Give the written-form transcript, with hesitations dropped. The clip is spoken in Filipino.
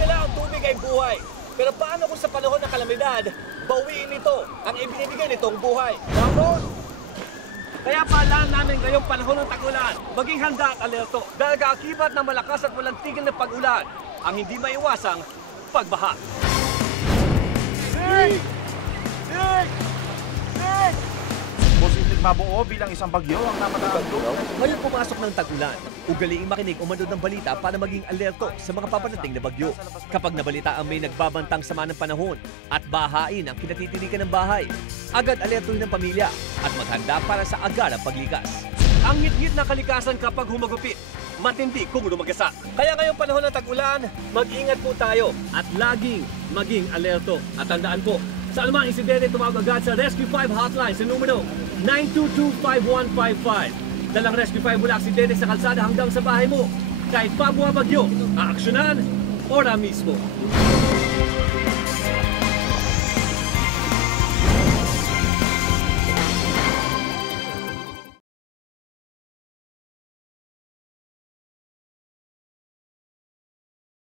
nila ang tubig ay buhay. Pero paano kung sa panahon ng kalamidad, bawiin ito ang ibinibigay nitong buhay? Ramon! Kaya paalaan namin ngayong panahon ng tag-ulan, maging handa at alerto dahil kaakibat ng malakas at walang tigil na pag-ulan ang hindi maiwasang pagbaha. Posibleng mabuo bilang isang bagyo ang namatang lugar. Ngayon pumasok ng tag-ulan, ugaliing makinig o manood ng balita para maging alerto sa mga paparating na bagyo. Kapag nabalita ang may nagbabantang sama ng panahon at bahain ang kinatitirikan ng bahay, agad alertuhin ng pamilya at maghanda para sa agarang paglikas. Ang ngit-ngit na kalikasan kapag humagupit, matindi kung lumagasa. Kaya ngayong panahon ng tag-ulan, mag-ingat po tayo at laging maging alerto. At tandaan po, sa anumang insidente, tumawag agad sa Rescue 5 hotline sa numero 922-5155. Dalang Rescue 5 mula aksidente sa kalsada hanggang sa bahay mo. Kahit pa bumabagyo, aaksyonan ora mismo.